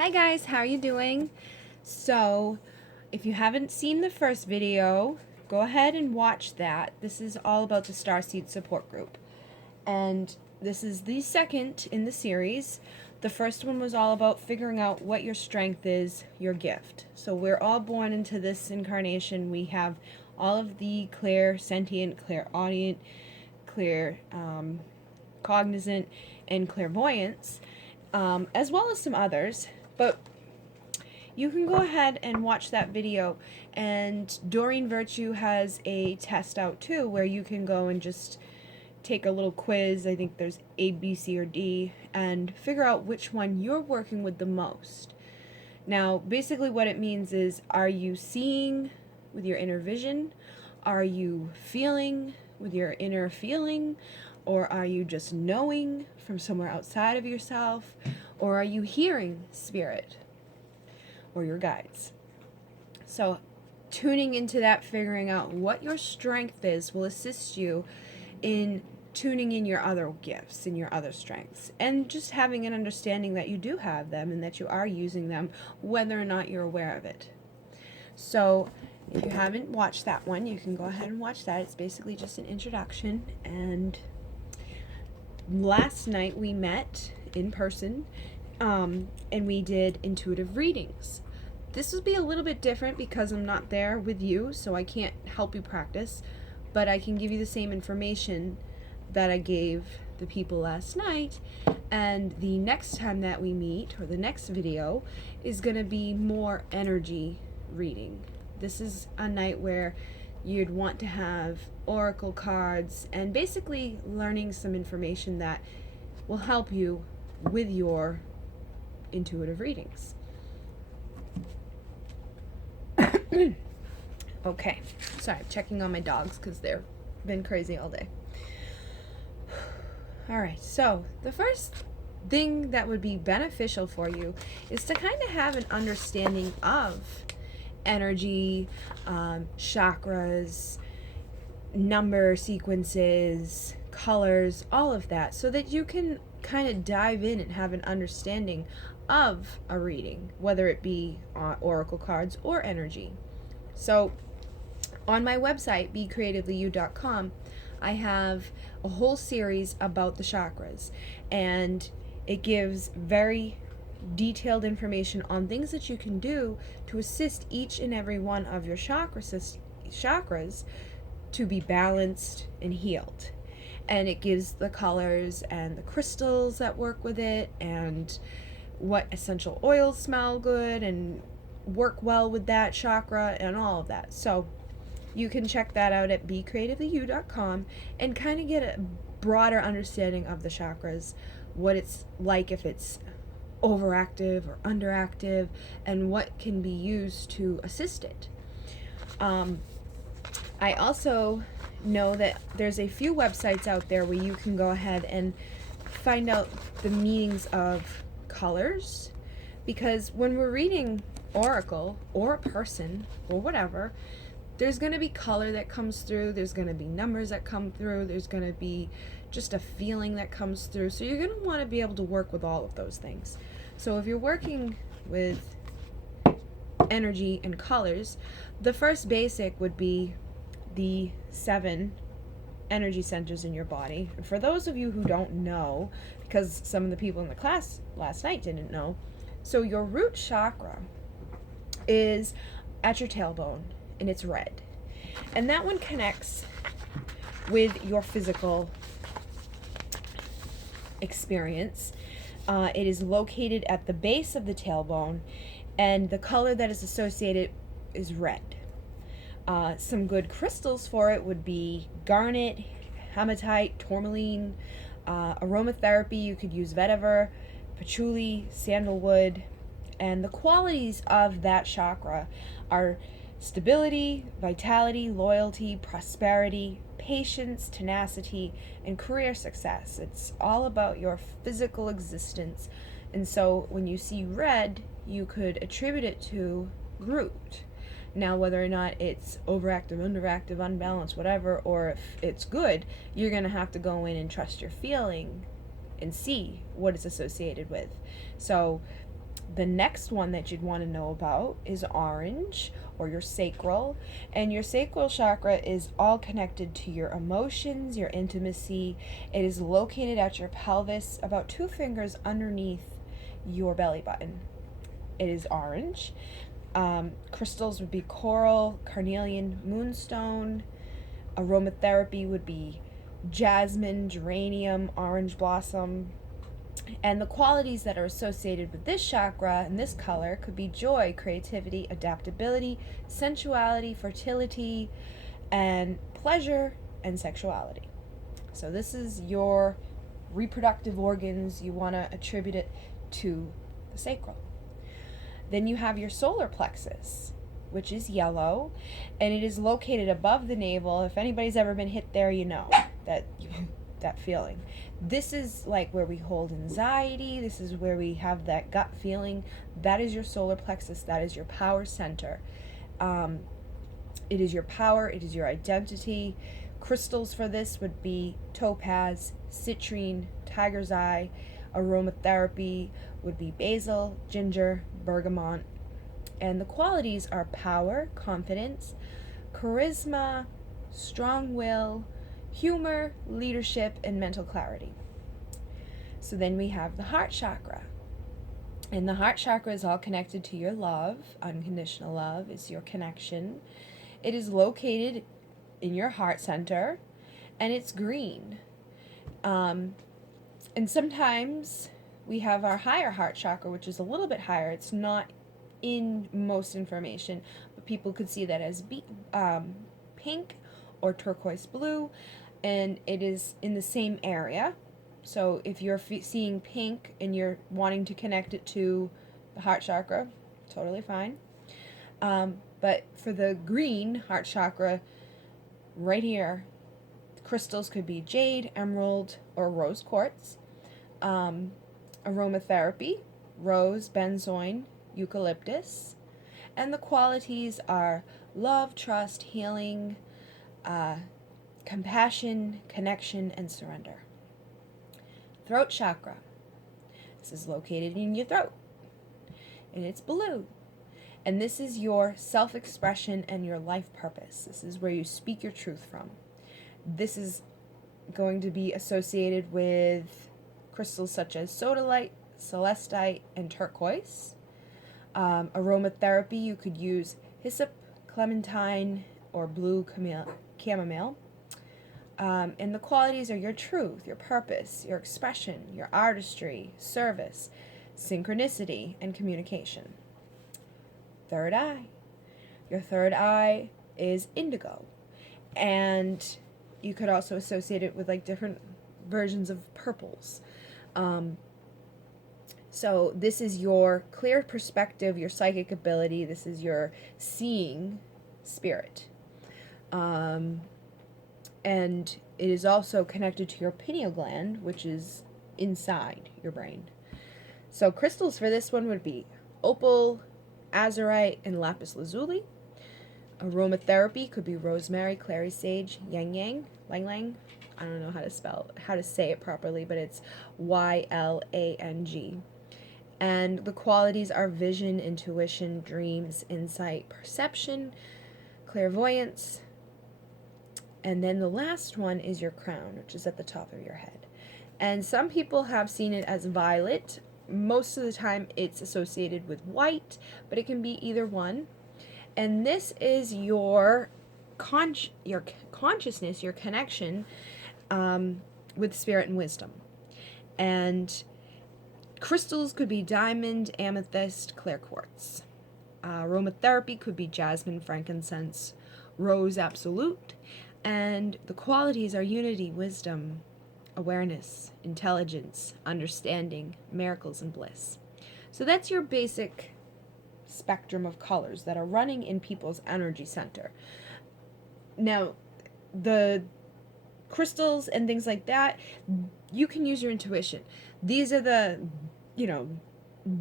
Hi guys, how are you doing? So, if you haven't seen the first video, go ahead and watch that. This is all about the Starseed support group. And this is the second in the series. The first one was all about figuring out what your strength is, your gift. So we're all born into this incarnation. We have all of the clear, sentient, clairaudient, clear, cognizant, and clairvoyance, as well as some others. But you can go ahead and watch that video, and Doreen Virtue has a test out too where you can go and just take a little quiz. I think there's A, B, C, or D, and figure out which one you're working with the most. Now, basically what it means is, are you seeing with your inner vision? Are you feeling with your inner feeling? Or are you just knowing from somewhere outside of yourself? Or are you hearing spirit or your guides? So tuning into that, figuring out what your strength is, will assist you in tuning in your other gifts and your other strengths, and just having an understanding that you do have them and that you are using them, whether or not you're aware of it. So if you haven't watched that one, you can go ahead and watch that. It's basically just an introduction. And last night we met in person, and we did intuitive readings. This will be a little bit different because I'm not there with you, so I can't help you practice, but I can give you the same information that I gave the people last night. And the next time that we meet, or the next video, is going to be more energy reading. This is a night where you'd want to have oracle cards and basically learning some information that will help you with your intuitive readings. Okay, sorry, I'm checking on my dogs because they've been crazy all day. Alright, so the first thing that would be beneficial for you is to kind of have an understanding of energy, chakras, number sequences, colors, all of that, so that you can kind of dive in and have an understanding of a reading, whether it be oracle cards or energy. So on my website, becreativelyu.com, I have a whole series about the chakras, and it gives very detailed information on things that you can do to assist each and every one of your chakras to be balanced and healed. And it gives the colors and the crystals that work with it, and what essential oils smell good and work well with that chakra, and all of that. So you can check that out at becreativelyu.com and kind of get a broader understanding of the chakras, what it's like if it's overactive or underactive, and what can be used to assist it. I also know that there's a few websites out there where you can go ahead and find out the meanings of colors, because when we're reading oracle or a person or whatever, there's going to be color that comes through, there's going to be numbers that come through, there's going to be just a feeling that comes through. So you're going to want to be able to work with all of those things. So if you're working with energy and colors, the first basic would be the 7 energy centers in your body. And for those of you who don't know, because some of the people in the class last night didn't know, so your root chakra is at your tailbone, and it's red. And that one connects with your physical experience. It is located at the base of the tailbone, and the color that is associated is red. Some good crystals for it would be garnet, hematite, tourmaline. Aromatherapy, you could use vetiver, patchouli, sandalwood. And the qualities of that chakra are stability, vitality, loyalty, prosperity, patience, tenacity, and career success. It's all about your physical existence. And so when you see red, you could attribute it to root. Now, whether or not it's overactive, underactive, unbalanced, whatever, or if it's good, you're going to have to go in and trust your feeling and see what it's associated with. So The next one that you'd want to know about is orange, or your sacral. And your sacral chakra is all connected to your emotions, your intimacy. It is located at your pelvis, about 2 fingers underneath your belly button. It is orange. Crystals would be coral, carnelian, moonstone. Aromatherapy would be jasmine, geranium, orange blossom. And the qualities that are associated with this chakra and this color could be joy, creativity, adaptability, sensuality, fertility, and pleasure and sexuality. So this is your reproductive organs. You want to attribute it to the sacral. Then you have your solar plexus, which is yellow, and it is located above the navel. If anybody's ever been hit there, you know that feeling. This is like where we hold anxiety. This is where we have that gut feeling. That is your solar plexus. That is your power center. It is your power. It is your identity. Crystals for this would be topaz, citrine, tiger's eye. Aromatherapy would be basil, ginger, bergamot. And the qualities are power, confidence, charisma, strong will, humor, leadership, and mental clarity. So then we have the heart chakra. And the heart chakra is all connected to your love. Unconditional love is your connection. It is located in your heart center, and it's green. And sometimes we have our higher heart chakra, which is a little bit higher. It's not in most information, but people could see that as pink or turquoise blue, and it is in the same area. So if you're seeing pink and you're wanting to connect it to the heart chakra, totally fine. But for the green heart chakra, right here, crystals could be jade, emerald, or rose quartz. Aromatherapy, rose, benzoin, eucalyptus. And the qualities are love, trust, healing, compassion, connection, and surrender. Throat chakra. This is located in your throat, and it's blue. And this is your self-expression and your life purpose. This is where you speak your truth from. This is going to be associated with crystals such as sodalite, celestite, and turquoise. Aromatherapy, you could use hyssop, clementine, or blue chamomile. And the qualities are your truth, your purpose, your expression, your artistry, service, synchronicity, and communication. Third eye. Your third eye is indigo. And you could also associate it with like different versions of purples. So this is your clear perspective, your psychic ability. This is your seeing spirit. And it is also connected to your pineal gland, which is inside your brain. So crystals for this one would be opal, azurite, and lapis lazuli. Aromatherapy could be rosemary, clary sage, yang yang, lang lang. I don't know how to say it properly, but it's YLANG. And the qualities are vision, intuition, dreams, insight, perception, clairvoyance. And then the last one is your crown, which is at the top of your head. And some people have seen it as violet. Most of the time it's associated with white, but it can be either one. And this is your consciousness, your connection with spirit and wisdom. And crystals could be diamond, amethyst, clear quartz. Aromatherapy could be jasmine, frankincense, rose absolute. And the qualities are unity, wisdom, awareness, intelligence, understanding, miracles, and bliss. So that's your basic spectrum of colors that are running in people's energy center. Now, the crystals and things like that, you can use your intuition. These are the,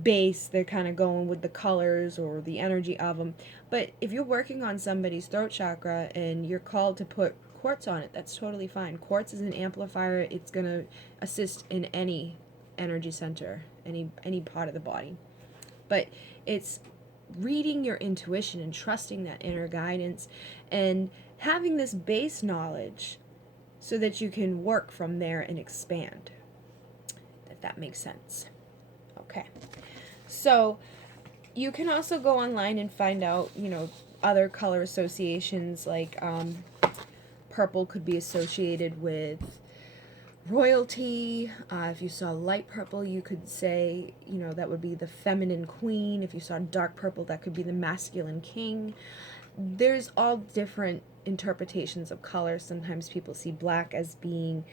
base. They're kind of going with the colors or the energy of them. But if you're working on somebody's throat chakra and you're called to put quartz on it, that's totally fine. Quartz is an amplifier. It's going to assist in any energy center, any part of the body. But it's reading your intuition and trusting that inner guidance and having this base knowledge so that you can work from there and expand, if that makes sense. Okay. So you can also go online and find out, other color associations, like purple could be associated with royalty. If you saw light purple, you could say, that would be the feminine queen. If you saw dark purple, that could be the masculine king. There's all different interpretations of color. Sometimes people see black as being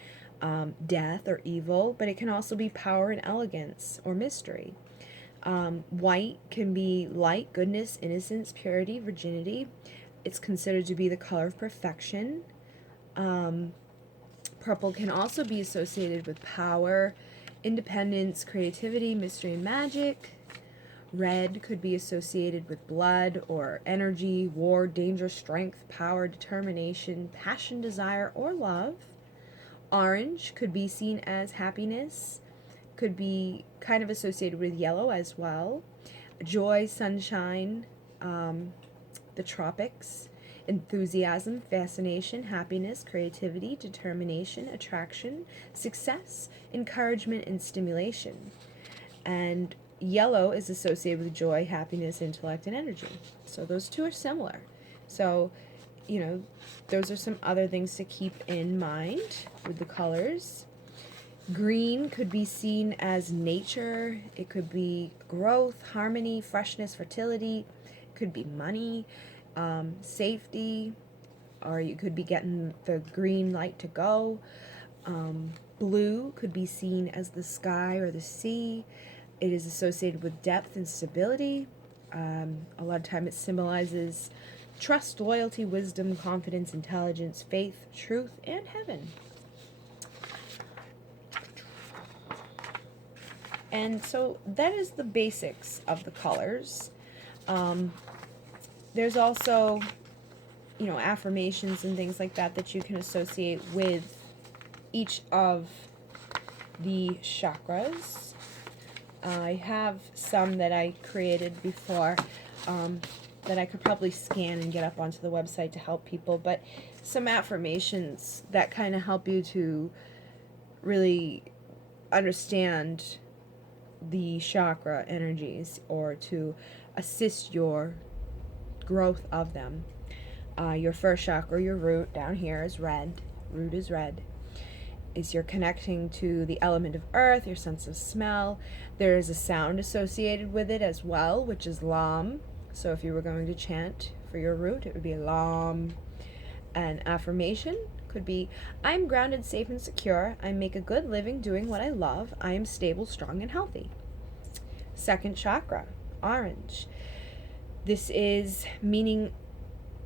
death or evil, but it can also be power and elegance or mystery. White can be light, goodness, innocence, purity, virginity. It's considered to be the color of perfection. Purple can also be associated with power, independence, creativity, mystery, and magic. Red could be associated with blood or energy, war, danger, strength, power, determination, passion, desire, or love. Orange could be seen as happiness, could be kind of associated with yellow as well. Joy, sunshine, the tropics. Enthusiasm, fascination, happiness, creativity, determination, attraction, success, encouragement, and stimulation. And yellow is associated with joy, happiness, intellect, and energy. So those two are similar. So, those are some other things to keep in mind with the colors. Green could be seen as nature. It could be growth, harmony, freshness, fertility. It could be money, safety, or you could be getting the green light to go. Blue could be seen as the sky or the sea. It is associated with depth and stability. A lot of time it symbolizes trust, loyalty, wisdom, confidence, intelligence, faith, truth, and heaven. And so that is the basics of the colors. There's also, affirmations and things like that you can associate with each of the chakras. I have some that I created before that I could probably scan and get up onto the website to help people, but some affirmations that kind of help you to really understand the chakra energies or to assist your growth of them. Your first chakra, your root, down here is red. Root is red. Is you're connecting to the element of earth, your sense of smell. There is a sound associated with it as well, which is lam. So if you were going to chant for your root, it would be lam. An affirmation could be, I'm grounded, safe, and secure. I make a good living doing what I love. I am stable, strong, and healthy. Second chakra, orange. This is meaning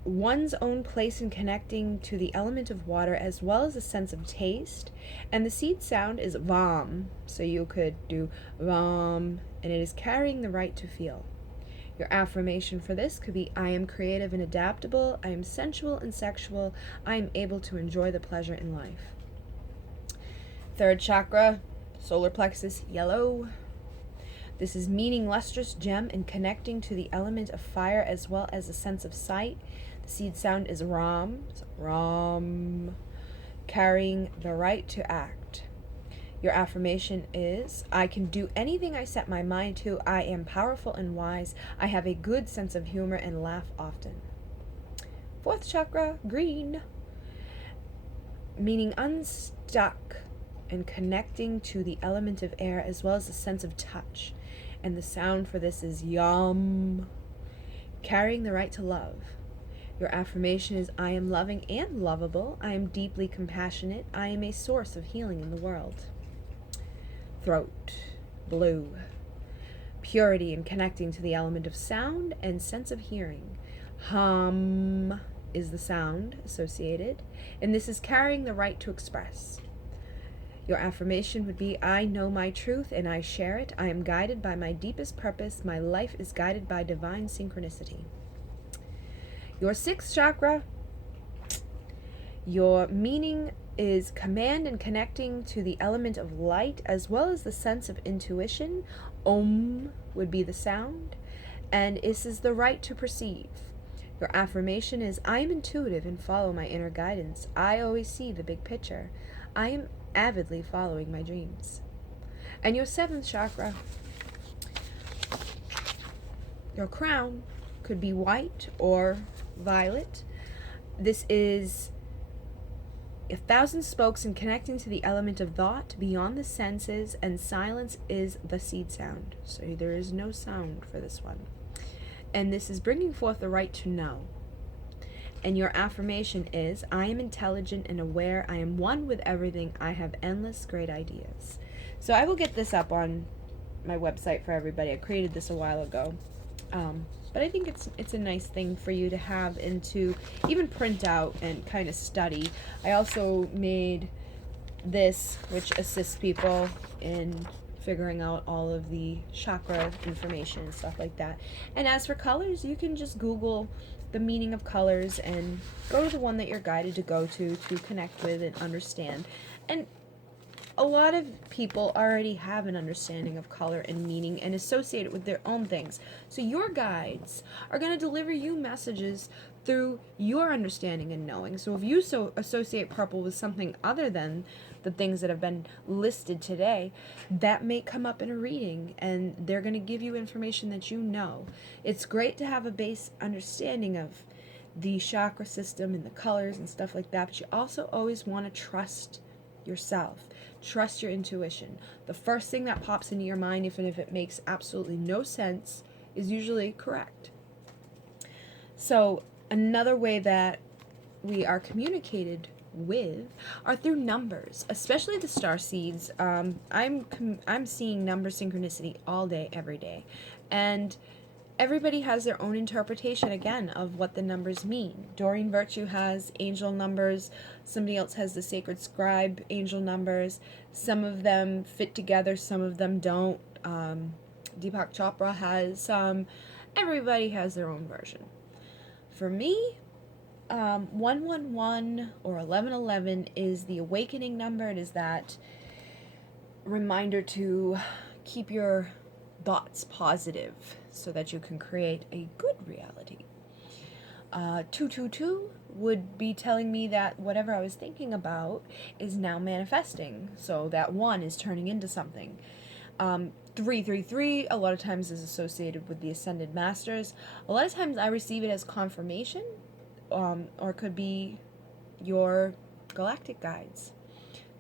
one's own place in connecting to the element of water as well as a sense of taste. And the seed sound is vam. So you could do vam, and it is carrying the right to feel. Your affirmation for this could be, I am creative and adaptable. I am sensual and sexual. I am able to enjoy the pleasure in life. Third chakra, solar plexus, yellow. This is meaning lustrous gem and connecting to the element of fire as well as a sense of sight. The seed sound is ram, so ram, carrying the right to act. Your affirmation is, I can do anything I set my mind to. I am powerful and wise. I have a good sense of humor and laugh often. Fourth chakra, green, meaning unstuck and connecting to the element of air as well as a sense of touch. And the sound for this is yum, carrying the right to love. Your affirmation is, I am loving and lovable. I am deeply compassionate. I am a source of healing in the world. Throat, blue, purity and connecting to the element of sound and sense of hearing. Hum is the sound associated, and this is carrying the right to express. Your affirmation would be, I know my truth and I share it. I am guided by my deepest purpose. My life is guided by divine synchronicity. Your sixth chakra, your meaning is command and connecting to the element of light as well as the sense of intuition, Om would be the sound, and Is is the right to perceive. Your affirmation is, I am intuitive and follow my inner guidance. I always see the big picture. I am avidly following my dreams. And your seventh chakra, your crown, could be white or violet. This is 1,000 spokes and connecting to the element of thought beyond the senses, and silence is the seed sound. So there is no sound for this one. And this is bringing forth the right to know. And your affirmation is, I am intelligent and aware. I am one with everything. I have endless great ideas. So I will get this up on my website for everybody. I created this a while ago. But I think it's a nice thing for you to have and to even print out and kind of study. I also made this, which assists people in figuring out all of the chakra information and stuff like that. And as for colors, you can just Google the meaning of colors and go to the one that you're guided to go to connect with and understand. And a lot of people already have an understanding of color and meaning and associate it with their own things. So your guides are going to deliver you messages through your understanding and knowing. So if you associate purple with something other than the things that have been listed today, that may come up in a reading, and they're going to give you information that you know. It's great to have a base understanding of the chakra system and the colors and stuff like that, but you also always want to trust yourself. Trust your intuition. The first thing that pops into your mind, even if it makes absolutely no sense, is usually correct. So another way that we are communicated with are through numbers, especially the star seeds. I'm seeing number synchronicity all day, every day, and everybody has their own interpretation, again, of what the numbers mean. Doreen Virtue has angel numbers. Somebody else has the Sacred Scribe angel numbers. Some of them fit together, some of them don't. Deepak Chopra has some. Everybody has their own version. For me, 111 or 1111 is the awakening number. It is that reminder to keep your thoughts positive so that you can create a good reality. 222 would be telling me that whatever I was thinking about is now manifesting, so that one is turning into something. 333 a lot of times is associated with the Ascended Masters. A lot of times I receive it as confirmation, or it could be your galactic guides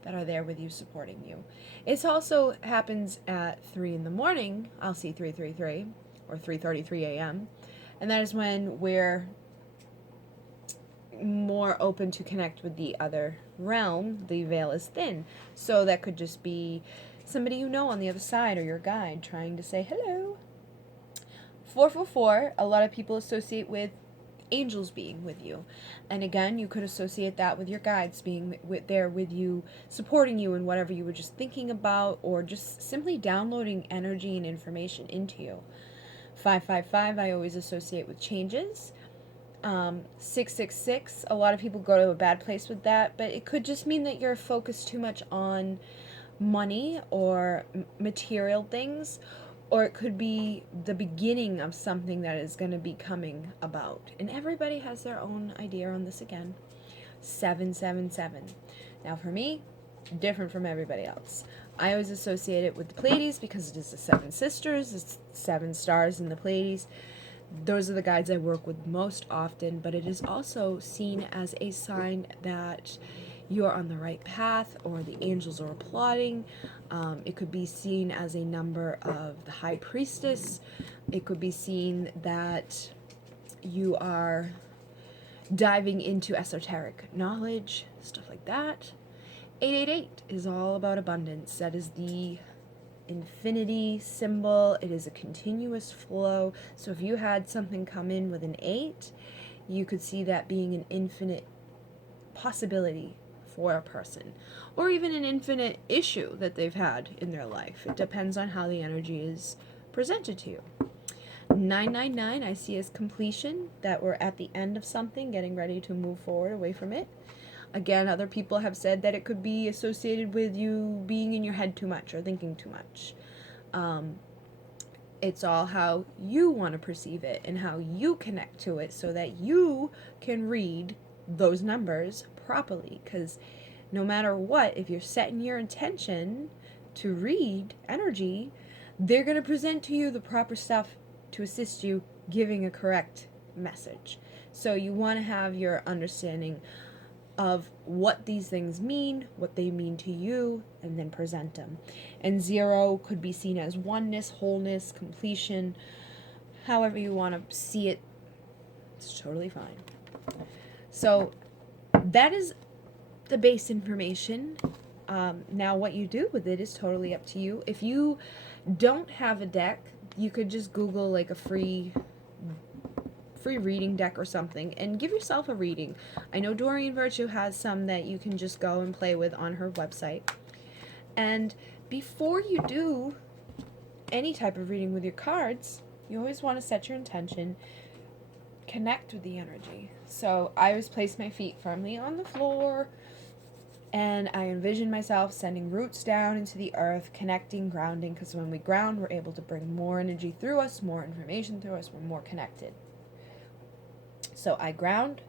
that are there with you, supporting you. It also happens at 3 in the morning. I'll see 333 or 3:33 a.m. And that is when we're more open to connect with the other realm. The veil is thin. So that could just be somebody you know on the other side, or your guide trying to say hello. 444, a lot of people associate with angels being with you. And again, you could associate that with your guides being there with you, supporting you in whatever you were just thinking about, or just simply downloading energy and information into you. 555, I always associate with changes. 666, a lot of people go to a bad place with that, but it could just mean that you're focused too much on money or material things, or it could be the beginning of something that is going to be coming about. And everybody has their own idea on this again. 777. Now for me, different from everybody else. I always associate it with the Pleiades because it is the 7 sisters, it's 7 stars in the Pleiades. Those are the guides I work with most often, but it is also seen as a sign that you're on the right path, or the angels are applauding. It could be seen as a number of the High Priestess. It could be seen that you are diving into esoteric knowledge, stuff like that. 888 is all about abundance. That is the infinity symbol. It is a continuous flow. So if you had something come in with an 8, you could see that being an infinite possibility for a person, or even an infinite issue that they've had in their life. It depends on how the energy is presented to you. 999 I see as completion, that we're at the end of something, getting ready to move forward away from it. Again, other people have said that it could be associated with you being in your head too much or thinking too much. It's all how you want to perceive it and how you connect to it so that you can read those numbers properly. Because no matter what, if you're setting your intention to read energy, they're going to present to you the proper stuff to assist you giving a correct message. So you want to have your understanding of what these things mean, what they mean to you, and then present them. And 0 could be seen as oneness, wholeness, completion, however you want to see it. It's totally fine. So that is the base information. Now what you do with it is totally up to you. If you don't have a deck, you could just Google like a free reading deck or something and give yourself a reading. I know Doreen Virtue has some that you can just go and play with on her website. And before you do any type of reading with your cards, you always want to set your intention, connect with the energy. So I always place my feet firmly on the floor, and I envision myself sending roots down into the earth, connecting, grounding, because when we ground, we're able to bring more energy through us, more information through us, we're more connected. So I ground.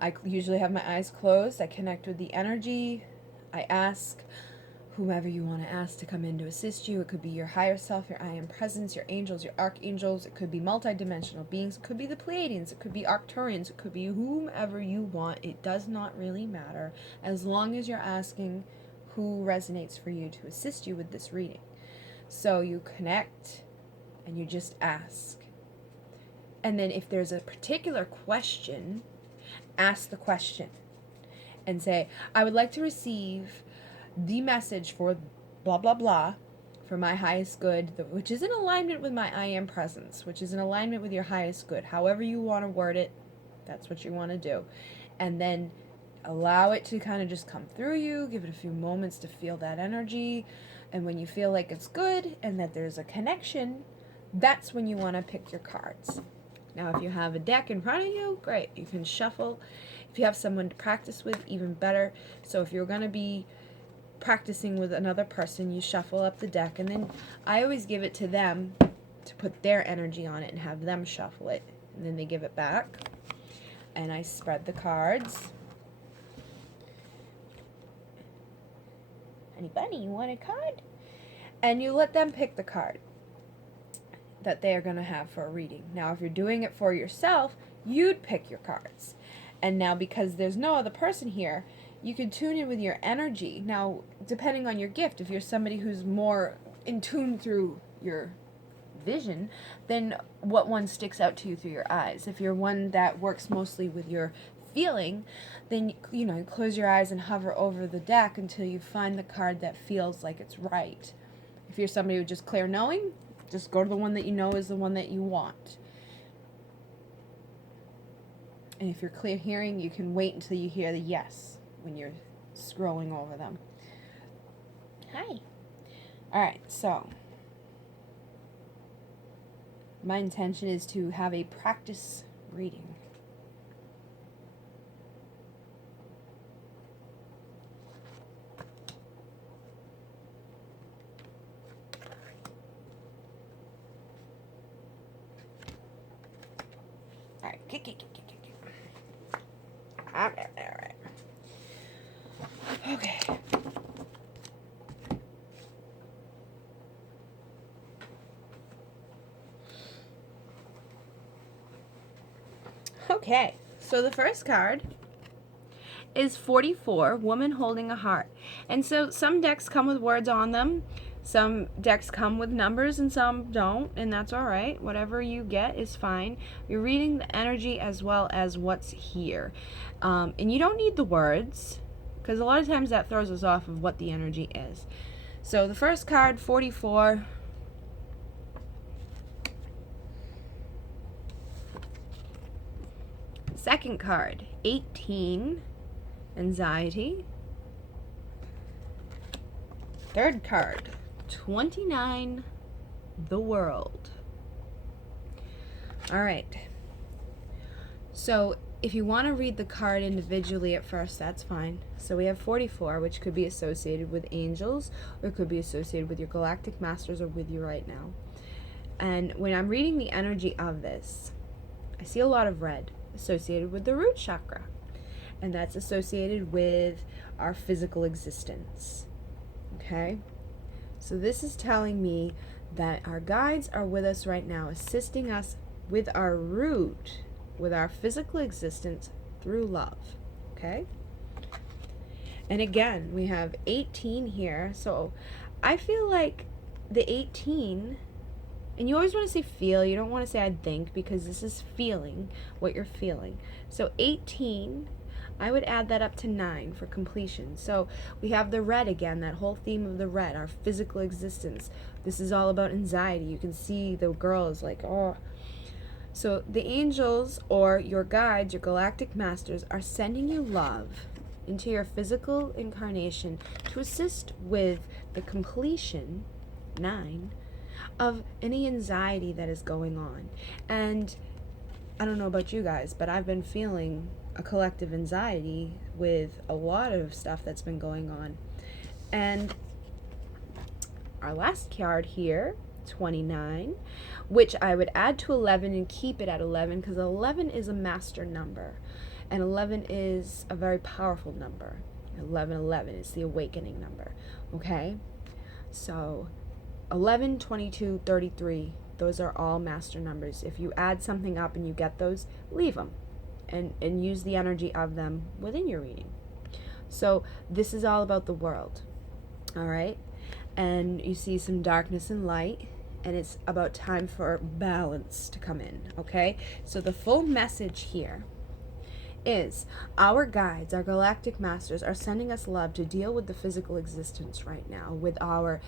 I usually have my eyes closed. I connect with the energy. I ask whomever you want to ask to come in to assist you. It could be your higher self, your I am presence, your angels, your archangels. It could be multidimensional beings. It could be the Pleiadians. It could be Arcturians. It could be whomever you want. It does not really matter as long as you're asking who resonates for you to assist you with this reading. So you connect and you just ask. And then if there's a particular question, ask the question and say, I would like to receive the message for blah, blah, blah, for my highest good, which is in alignment with my I am presence, which is in alignment with your highest good. However you want to word it, that's what you want to do. And then allow it to kind of just come through you. Give it a few moments to feel that energy. And when you feel like it's good and that there's a connection, that's when you want to pick your cards. Now, if you have a deck in front of you, great. You can shuffle. If you have someone to practice with, even better. So if you're going to be practicing with another person, you shuffle up the deck. And then I always give it to them to put their energy on it and have them shuffle it. And then they give it back. And I spread the cards. Anybody, you want a card? And you let them pick the card that they are going to have for a reading. Now, if you're doing it for yourself, you'd pick your cards. And now, because there's no other person here, you can tune in with your energy. Now, depending on your gift, if you're somebody who's more in tune through your vision, then what one sticks out to you through your eyes. If you're one that works mostly with your feeling, then, you close your eyes and hover over the deck until you find the card that feels like it's right. If you're somebody who just clear knowing, just go to the one that you know is the one that you want. And if you're clear hearing, you can wait until you hear the yes when you're scrolling over them. Hi. Alright, so my intention is to have a practice reading. Alright. Okay. Okay, so the first card is 44, Woman Holding a Heart. And so some decks come with words on them. Some decks come with numbers and some don't, and that's all right. Whatever you get is fine. You're reading the energy as well as what's here. And you don't need the words, because a lot of times that throws us off of what the energy is. So the first card, 44. Second card, 18, Anxiety. Third card, 29, The World. All right. So if you want to read the card individually at first, that's fine. So we have 44, which could be associated with angels, or it could be associated with your galactic masters or with you right now. And when I'm reading the energy of this, I see a lot of red associated with the root chakra. And that's associated with our physical existence. Okay? So this is telling me that our guides are with us right now, assisting us with our root, with our physical existence through love. Okay? And again, we have 18 here. So I feel like the 18, and you always want to say feel, you don't want to say I think, because this is feeling what you're feeling. So 18, I would add that up to 9 for completion. So we have the red again, that whole theme of the red, our physical existence. This is all about anxiety. You can see the girl is like, oh. So the angels, or your guides, your galactic masters, are sending you love into your physical incarnation to assist with the completion, 9, of any anxiety that is going on. And I don't know about you guys, but I've been feeling a collective anxiety with a lot of stuff that's been going on. And our last card here, 29, which I would add to 11 and keep it at 11, because 11 is a master number. And 11 is a very powerful number. 1111 is the awakening number. Okay? So 11, 22, 33, those are all master numbers. If you add something up and you get those, leave them and use the energy of them within your reading. So this is all about the world. All right? And you see some darkness and light, and it's about time for balance to come in. Okay? So the full message here is our guides, our galactic masters, are sending us love to deal with the physical existence right now, with our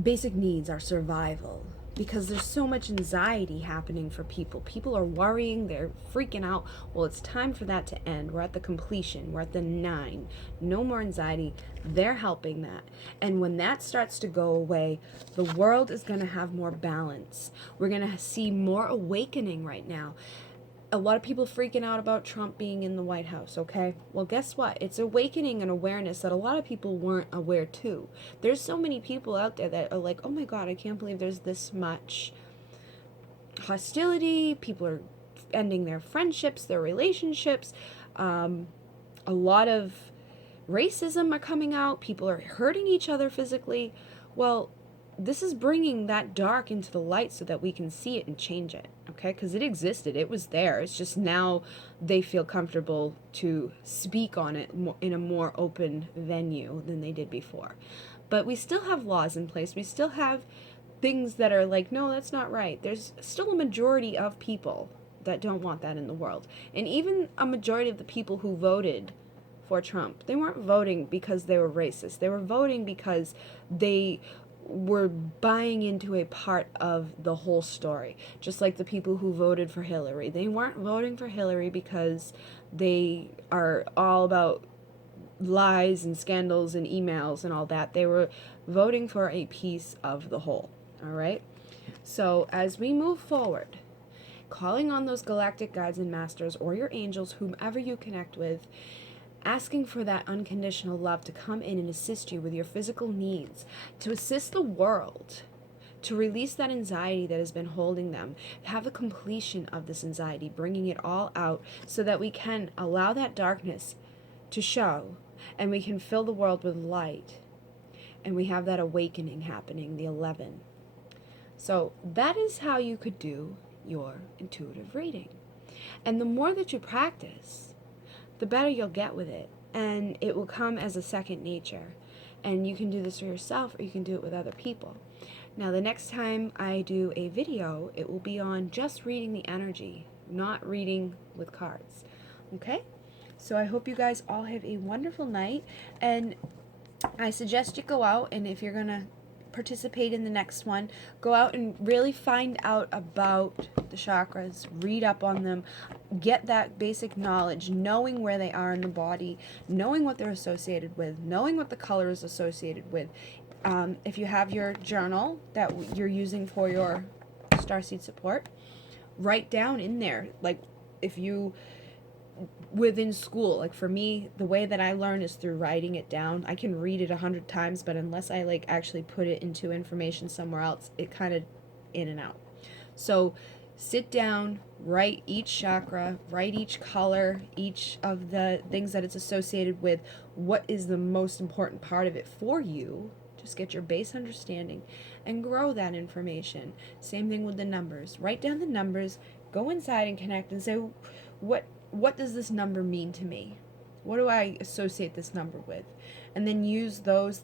basic needs, our survival, because there's so much anxiety happening for people. People are worrying, they're freaking out. Well, it's time for that to end. We're at the completion. We're at the 9. No more anxiety. They're helping that. And when that starts to go away, the world is going to have more balance. We're going to see more awakening right now. A lot of people freaking out about Trump being in the White House, okay? Well, guess what? It's awakening an awareness that a lot of people weren't aware too. There's so many people out there that are like, oh my God, I can't believe there's this much hostility. People are ending their friendships, their relationships. A lot of racism are coming out. People are hurting each other physically. Well, this is bringing that dark into the light so that we can see it and change it, okay? Because it existed. It was there. It's just now they feel comfortable to speak on it in a more open venue than they did before. But we still have laws in place. We still have things that are like, no, that's not right. There's still a majority of people that don't want that in the world. And even a majority of the people who voted for Trump, they weren't voting because they were racist. They were voting because they were buying into a part of the whole story. Just like the people who voted for Hillary. They weren't voting for Hillary because they are all about lies and scandals and emails and all that. They were voting for a piece of the whole. All right? So as we move forward, calling on those galactic guides and masters, or your angels, whomever you connect with, asking for that unconditional love to come in and assist you with your physical needs, to assist the world, to release that anxiety that has been holding them, have a completion of this anxiety, bringing it all out so that we can allow that darkness to show and we can fill the world with light. And we have that awakening happening, the 11. So that is how you could do your intuitive reading. And the more that you practice, the better you'll get with it, and it will come as a second nature. And you can do this for yourself, or you can do it with other people. Now, the next time I do a video, it will be on just reading the energy, not reading with cards. Okay? So I hope you guys all have a wonderful night, and I suggest you go out, and if you're going to participate in the next one, go out and really find out about the chakras, read up on them, get that basic knowledge, knowing where they are in the body, knowing what they're associated with, knowing what the color is associated with. If you have your journal that you're using for your starseed support, write down in there, like if you within school. Like for me, the way that I learn is through writing it down. I can read it 100 times, but unless I like actually put it into information somewhere else, it kind of in and out. So sit down, write each chakra, write each color, each of the things that it's associated with. What is the most important part of it for you? Just get your base understanding and grow that information. Same thing with the numbers. Write down the numbers, go inside and connect and say, what does this number mean to me? What do I associate this number with? And then use those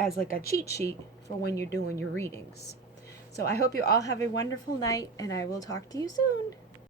as like a cheat sheet for when you're doing your readings. So I hope you all have a wonderful night, and I will talk to you soon.